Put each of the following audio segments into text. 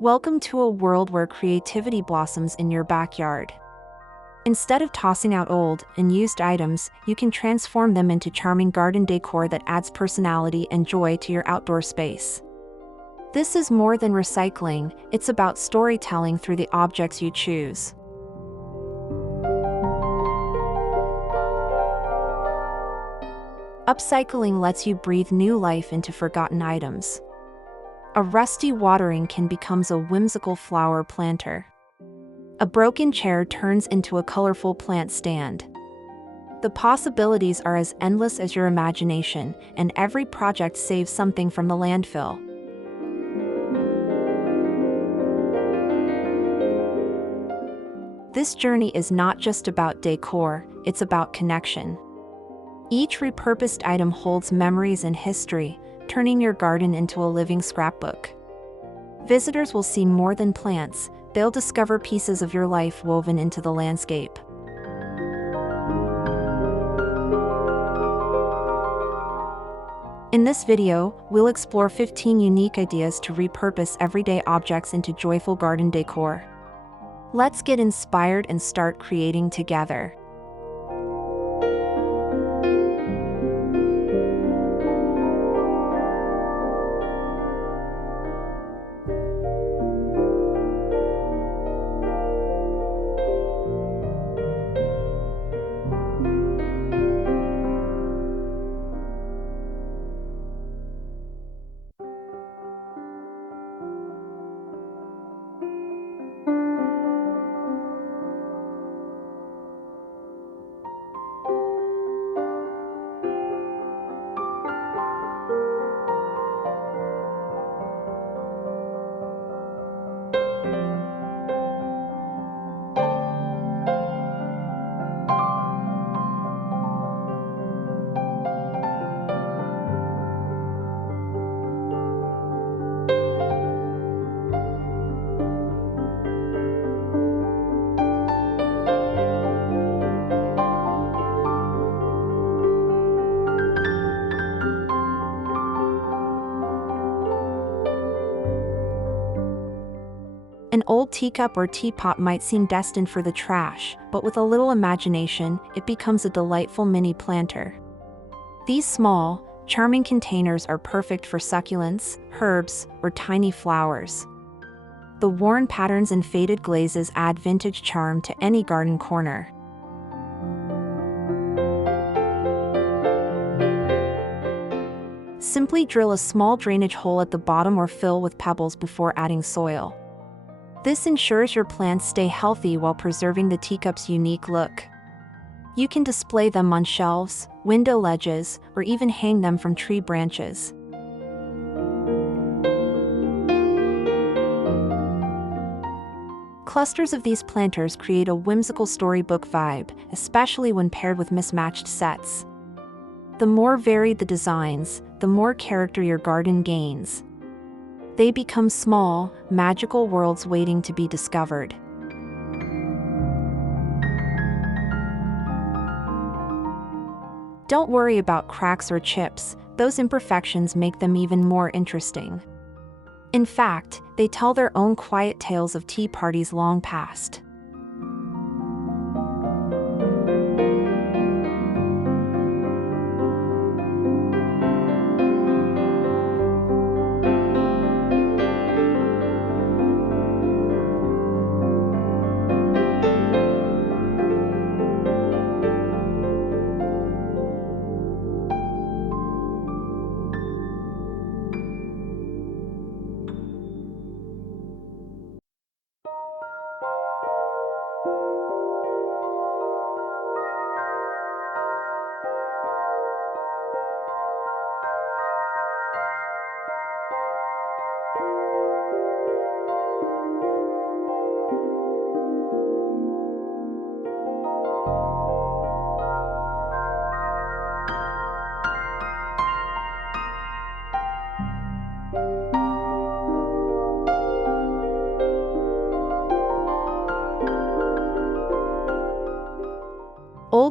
Welcome to a world where creativity blossoms in your backyard. Instead of tossing out old, unused items, you can transform them into charming garden decor that adds personality and joy to your outdoor space. This is more than recycling, it's about storytelling through the objects you choose. Upcycling lets you breathe new life into forgotten items. A rusty watering can become a whimsical flower planter. A broken chair turns into a colorful plant stand. The possibilities are as endless as your imagination, and every project saves something from the landfill. This journey is not just about decor, it's about connection. Each repurposed item holds memories and history, turning your garden into a living scrapbook. Visitors will see more than plants, they'll discover pieces of your life woven into the landscape. In this video, we'll explore 15 unique ideas to repurpose everyday objects into joyful garden decor. Let's get inspired and start creating together. An old teacup or teapot might seem destined for the trash, but with a little imagination, it becomes a delightful mini planter. These small, charming containers are perfect for succulents, herbs, or tiny flowers. The worn patterns and faded glazes add vintage charm to any garden corner. Simply drill a small drainage hole at the bottom or fill with pebbles before adding soil. This ensures your plants stay healthy while preserving the teacup's unique look. You can display them on shelves, window ledges, or even hang them from tree branches. Clusters of these planters create a whimsical storybook vibe, especially when paired with mismatched sets. The more varied the designs, the more character your garden gains. They become small, magical worlds waiting to be discovered. Don't worry about cracks or chips, those imperfections make them even more interesting. In fact, they tell their own quiet tales of tea parties long past.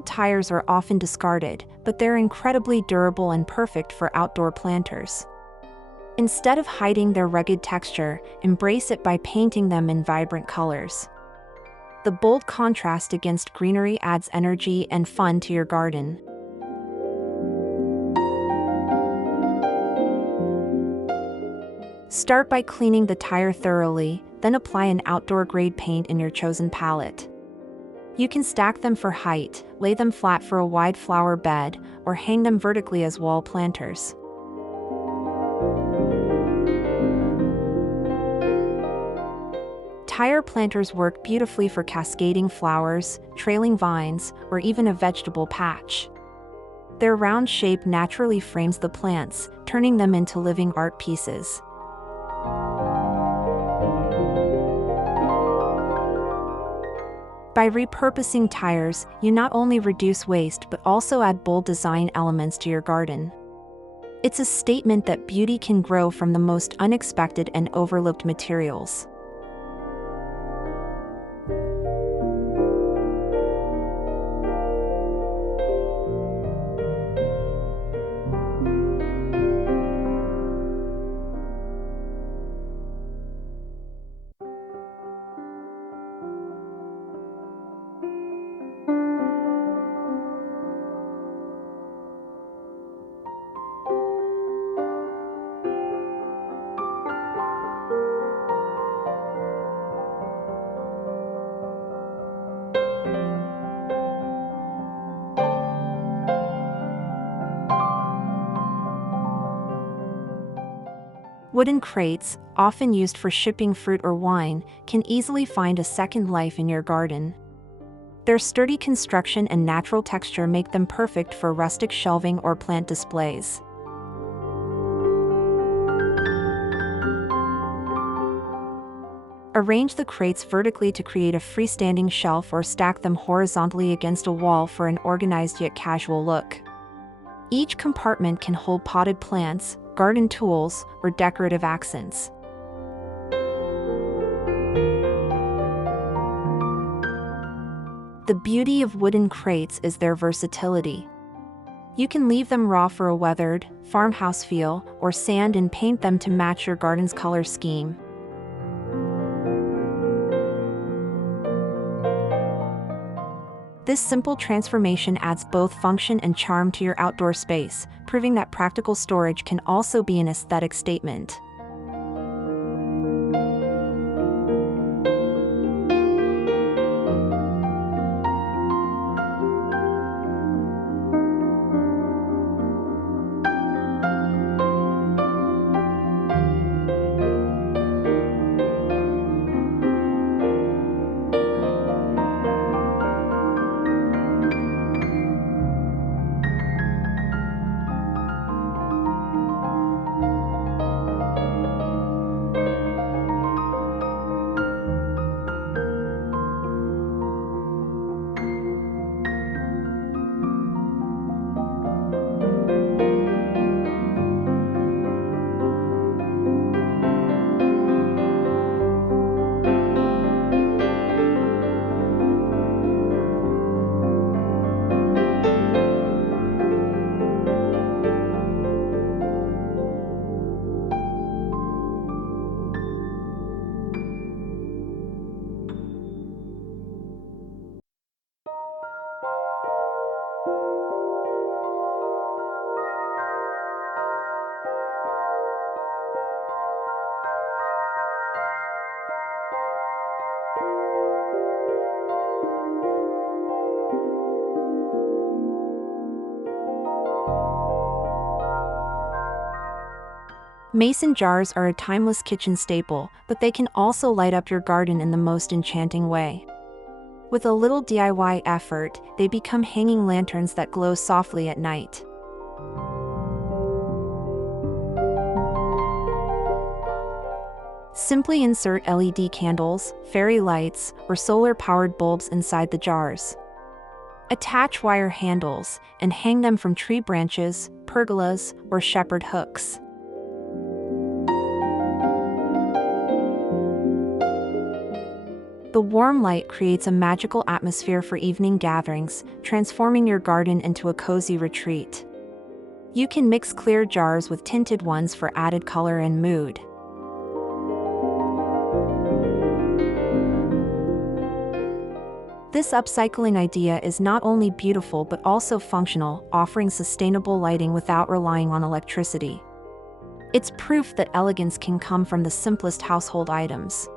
tires are often discarded, but they're incredibly durable and perfect for outdoor planters. Instead of hiding their rugged texture, embrace it by painting them in vibrant colors. The bold contrast against greenery adds energy and fun to your garden. Start by cleaning the tire thoroughly, then apply an outdoor-grade paint in your chosen palette. You can stack them for height, lay them flat for a wide flower bed, or hang them vertically as wall planters. Tire planters work beautifully for cascading flowers, trailing vines, or even a vegetable patch. Their round shape naturally frames the plants, turning them into living art pieces. By repurposing tires, you not only reduce waste but also add bold design elements to your garden. It's a statement that beauty can grow from the most unexpected and overlooked materials. Wooden crates, often used for shipping fruit or wine, can easily find a second life in your garden. Their sturdy construction and natural texture make them perfect for rustic shelving or plant displays. Arrange the crates vertically to create a freestanding shelf or stack them horizontally against a wall for an organized yet casual look. Each compartment can hold potted plants, garden tools, or decorative accents. The beauty of wooden crates is their versatility. You can leave them raw for a weathered, farmhouse feel, or sand and paint them to match your garden's color scheme. This simple transformation adds both function and charm to your outdoor space, proving that practical storage can also be an aesthetic statement. Mason jars are a timeless kitchen staple, but they can also light up your garden in the most enchanting way. With a little DIY effort, they become hanging lanterns that glow softly at night. Simply insert LED candles, fairy lights, or solar-powered bulbs inside the jars. Attach wire handles and hang them from tree branches, pergolas, or shepherd hooks. The warm light creates a magical atmosphere for evening gatherings, transforming your garden into a cozy retreat. You can mix clear jars with tinted ones for added color and mood. This upcycling idea is not only beautiful but also functional, offering sustainable lighting without relying on electricity. It's proof that elegance can come from the simplest household items.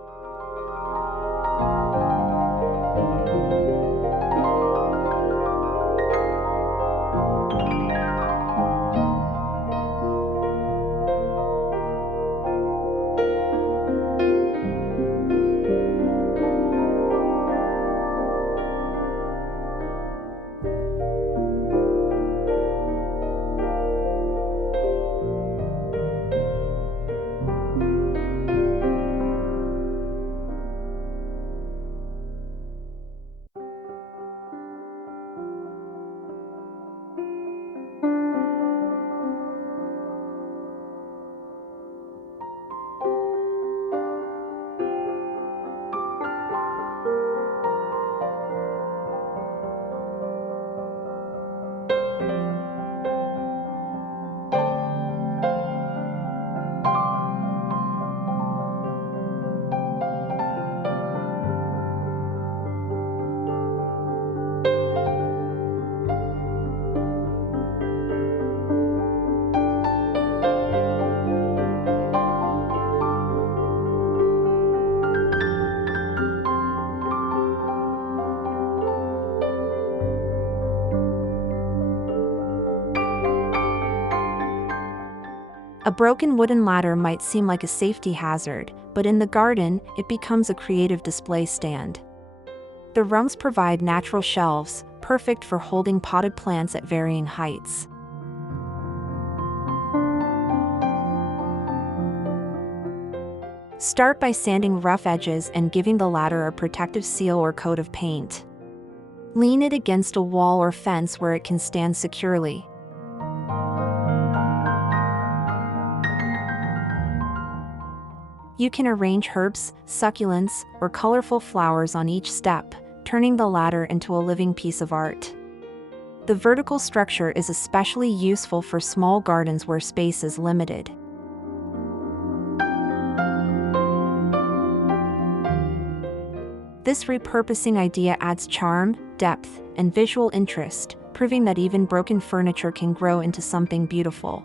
A broken wooden ladder might seem like a safety hazard, but in the garden, it becomes a creative display stand. The rungs provide natural shelves, perfect for holding potted plants at varying heights. Start by sanding rough edges and giving the ladder a protective seal or coat of paint. Lean it against a wall or fence where it can stand securely. You can arrange herbs, succulents, or colorful flowers on each step, turning the ladder into a living piece of art. The vertical structure is especially useful for small gardens where space is limited. This repurposing idea adds charm, depth, and visual interest, proving that even broken furniture can grow into something beautiful.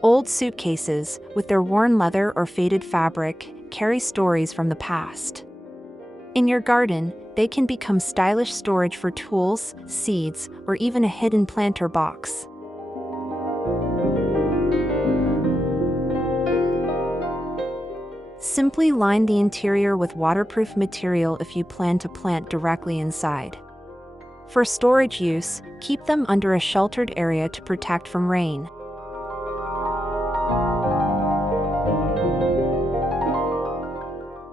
Old suitcases, with their worn leather or faded fabric, carry stories from the past. In your garden, they can become stylish storage for tools, seeds, or even a hidden planter box. Simply line the interior with waterproof material if you plan to plant directly inside. For storage use, keep them under a sheltered area to protect from rain.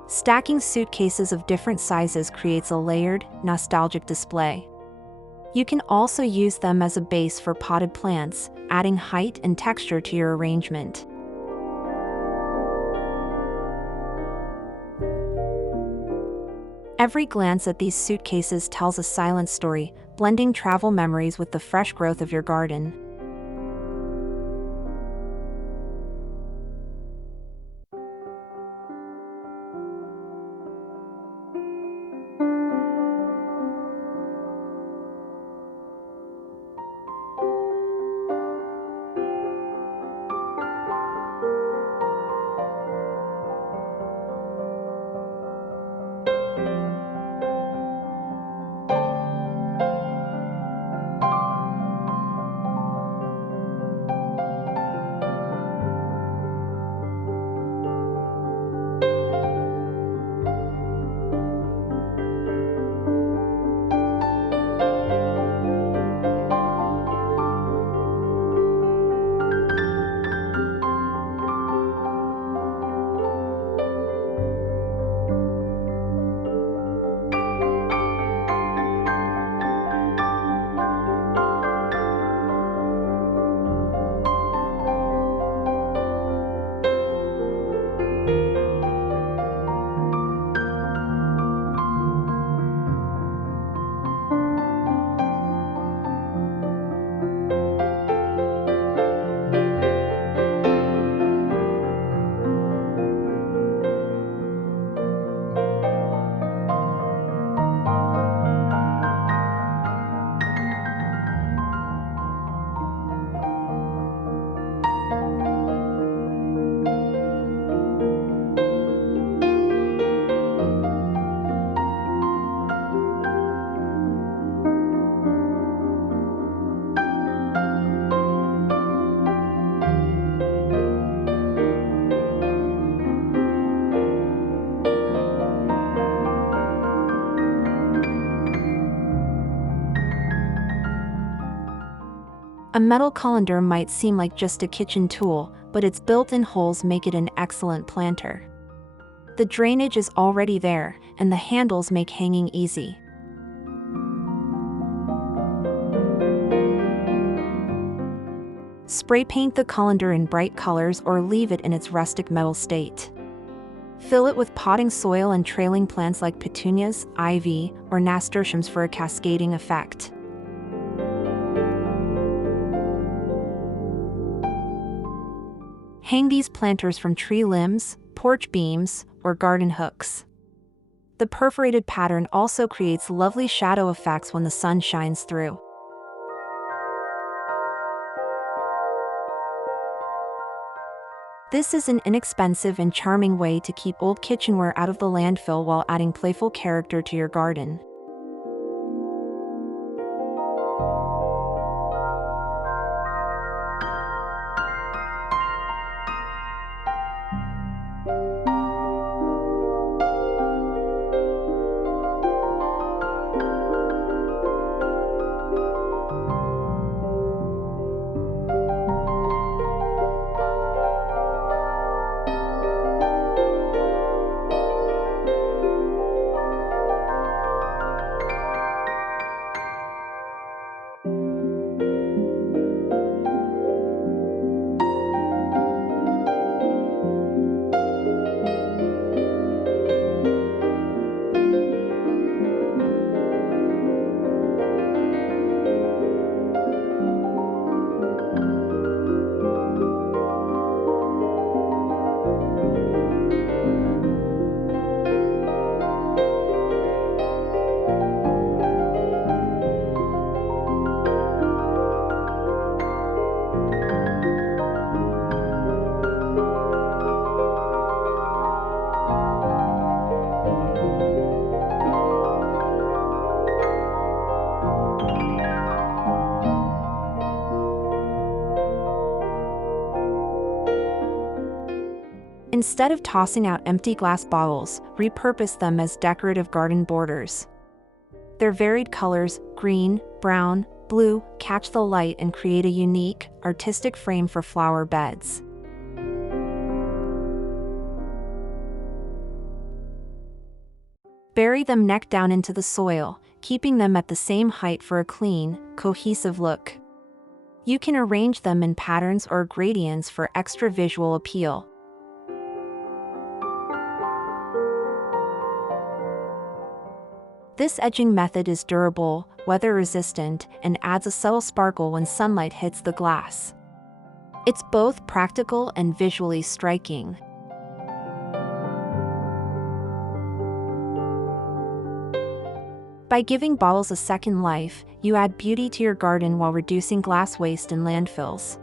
Stacking suitcases of different sizes creates a layered, nostalgic display. You can also use them as a base for potted plants, adding height and texture to your arrangement. Every glance at these suitcases tells a silent story, blending travel memories with the fresh growth of your garden. A metal colander might seem like just a kitchen tool, but its built-in holes make it an excellent planter. The drainage is already there, and the handles make hanging easy. Spray paint the colander in bright colors or leave it in its rustic metal state. Fill it with potting soil and trailing plants like petunias, ivy, or nasturtiums for a cascading effect. Hang these planters from tree limbs, porch beams, or garden hooks. The perforated pattern also creates lovely shadow effects when the sun shines through. This is an inexpensive and charming way to keep old kitchenware out of the landfill while adding playful character to your garden. Instead of tossing out empty glass bottles, repurpose them as decorative garden borders. Their varied colors, green, brown, blue, catch the light and create a unique, artistic frame for flower beds. Bury them neck down into the soil, keeping them at the same height for a clean, cohesive look. You can arrange them in patterns or gradients for extra visual appeal. This edging method is durable, weather-resistant, and adds a subtle sparkle when sunlight hits the glass. It's both practical and visually striking. By giving bottles a second life, you add beauty to your garden while reducing glass waste and landfills.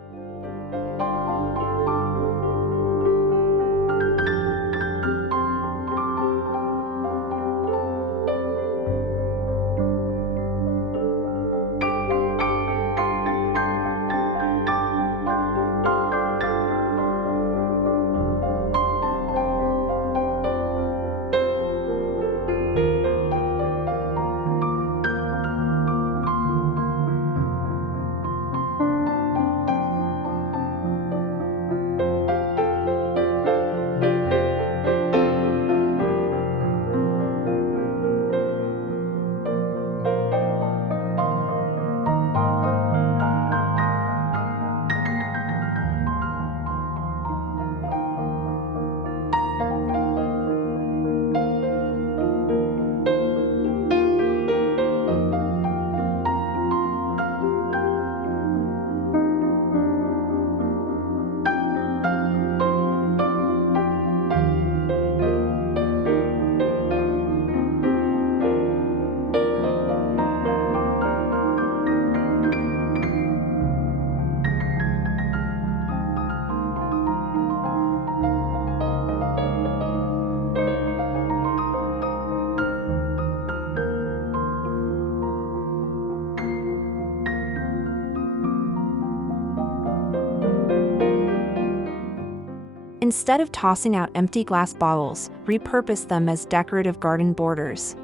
Instead of tossing out empty glass bottles, repurpose them as decorative garden borders.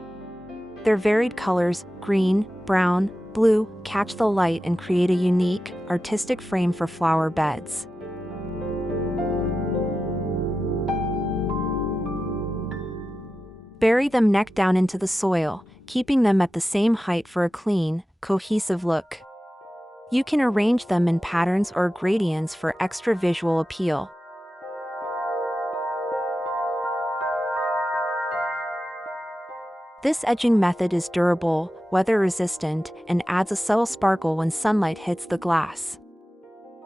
Their varied colors, green, brown, blue, catch the light and create a unique, artistic frame for flower beds. Bury them neck down into the soil, keeping them at the same height for a clean, cohesive look. You can arrange them in patterns or gradients for extra visual appeal. This edging method is durable, weather-resistant, and adds a subtle sparkle when sunlight hits the glass.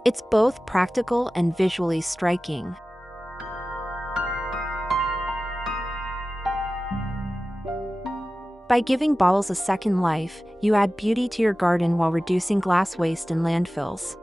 It's both practical and visually striking. By giving bottles a second life, you add beauty to your garden while reducing glass waste and landfills.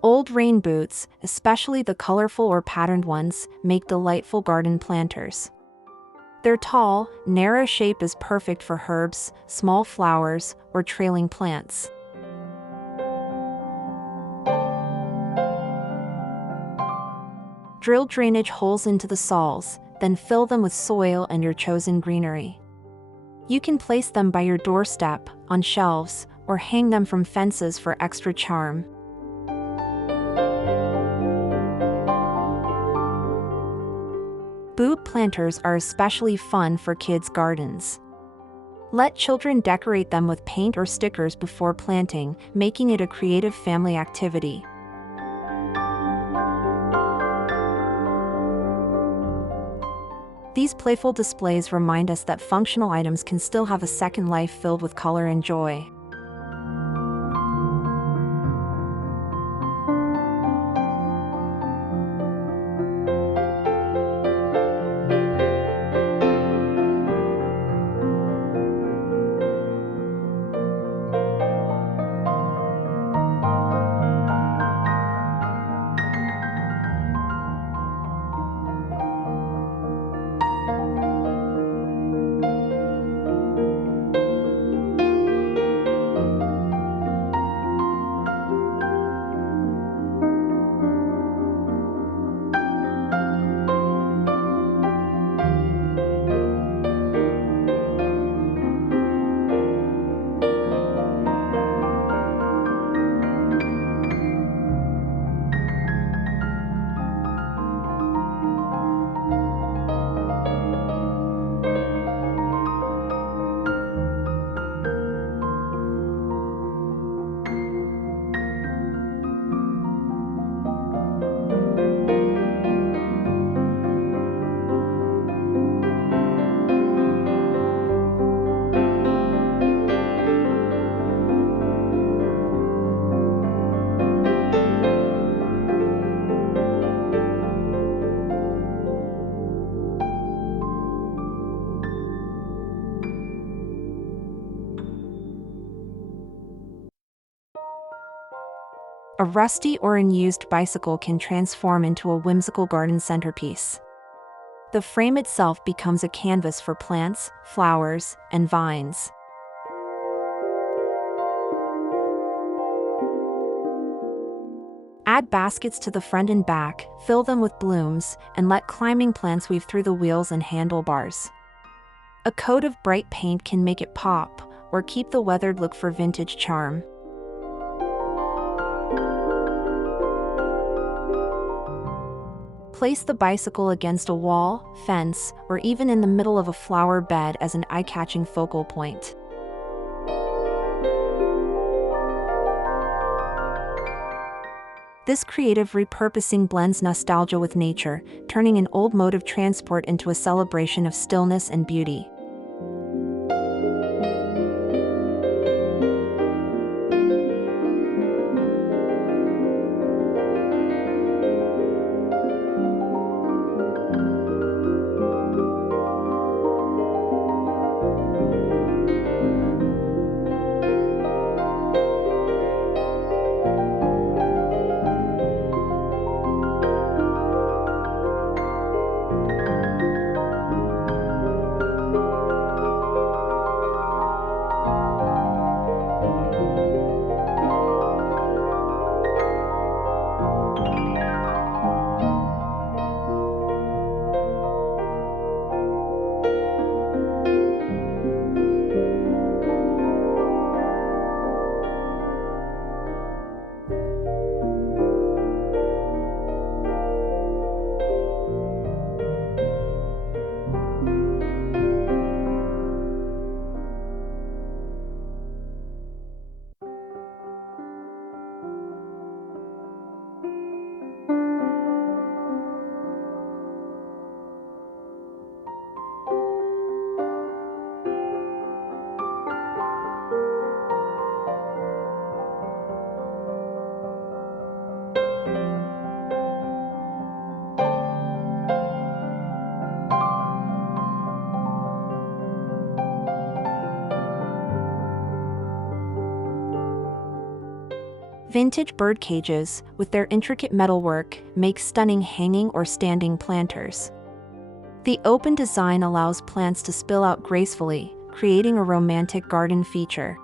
Old rain boots, especially the colorful or patterned ones, make delightful garden planters. Their tall, narrow shape is perfect for herbs, small flowers, or trailing plants. Drill drainage holes into the soils, then fill them with soil and your chosen greenery. You can place them by your doorstep, on shelves, or hang them from fences for extra charm. Boot planters are especially fun for kids' gardens. Let children decorate them with paint or stickers before planting, making it a creative family activity. These playful displays remind us that functional items can still have a second life filled with color and joy. A rusty or unused bicycle can transform into a whimsical garden centerpiece. The frame itself becomes a canvas for plants, flowers, and vines. Add baskets to the front and back, fill them with blooms, and let climbing plants weave through the wheels and handlebars. A coat of bright paint can make it pop, or keep the weathered look for vintage charm. Place the bicycle against a wall, fence, or even in the middle of a flower bed as an eye-catching focal point. This creative repurposing blends nostalgia with nature, turning an old mode of transport into a celebration of stillness and beauty. Vintage bird cages, with their intricate metalwork, make stunning hanging or standing planters. The open design allows plants to spill out gracefully, creating a romantic garden feature.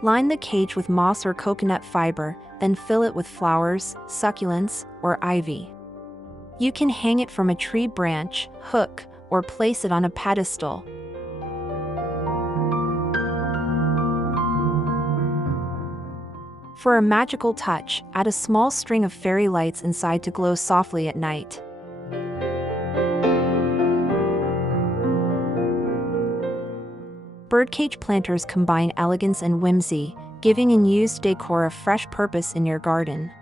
Line the cage with moss or coconut fiber, then fill it with flowers, succulents, or ivy. You can hang it from a tree branch, hook, or place it on a pedestal. For a magical touch, add a small string of fairy lights inside to glow softly at night. Birdcage planters combine elegance and whimsy, giving unused decor a fresh purpose in your garden.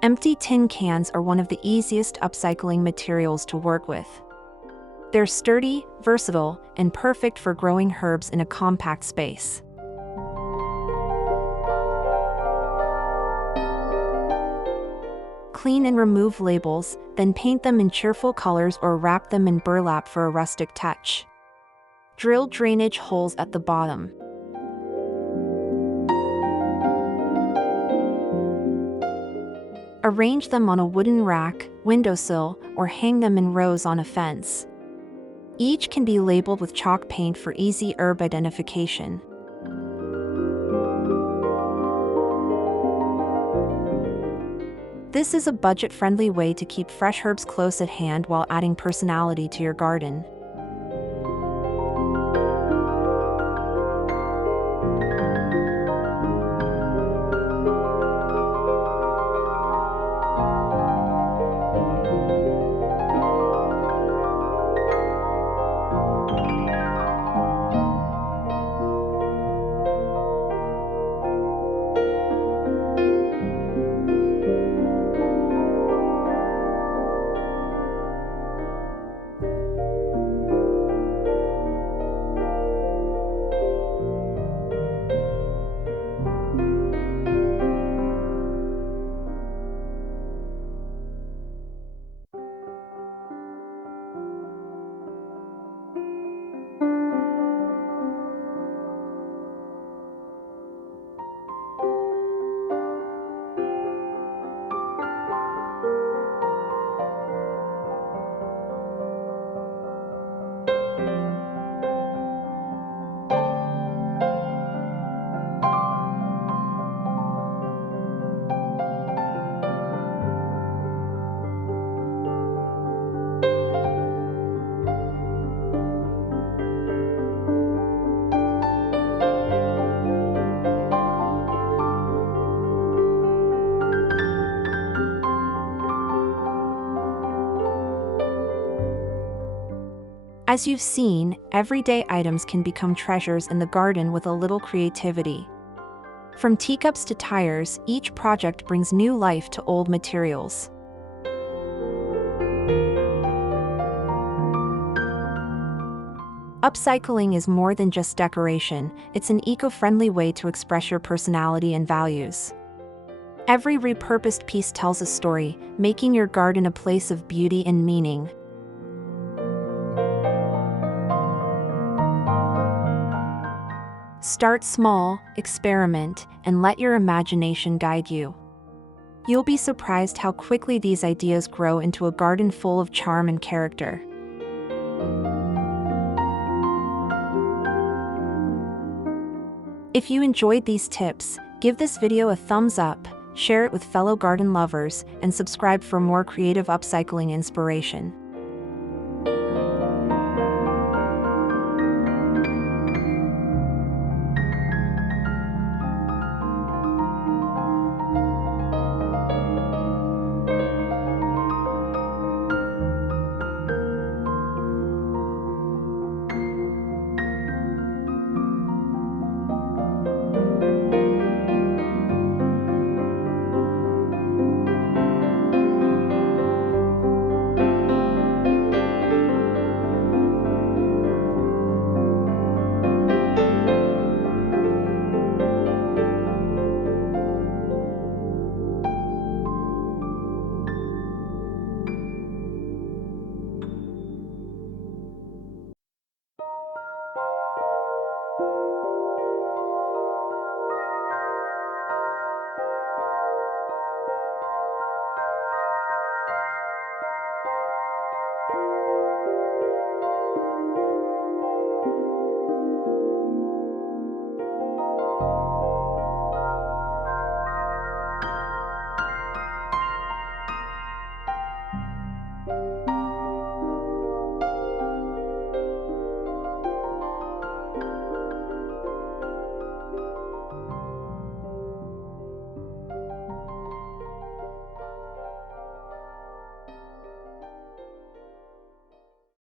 Empty tin cans are one of the easiest upcycling materials to work with. They're sturdy, versatile, and perfect for growing herbs in a compact space. Clean and remove labels, then paint them in cheerful colors or wrap them in burlap for a rustic touch. Drill drainage holes at the bottom. Arrange them on a wooden rack, windowsill, or hang them in rows on a fence. Each can be labeled with chalk paint for easy herb identification. This is a budget-friendly way to keep fresh herbs close at hand while adding personality to your garden. As you've seen, everyday items can become treasures in the garden with a little creativity. From teacups to tires, each project brings new life to old materials. Upcycling is more than just decoration, it's an eco-friendly way to express your personality and values. Every repurposed piece tells a story, making your garden a place of beauty and meaning. Start small, experiment, and let your imagination guide you. You'll be surprised how quickly these ideas grow into a garden full of charm and character. If you enjoyed these tips, give this video a thumbs up, share it with fellow garden lovers, and subscribe for more creative upcycling inspiration.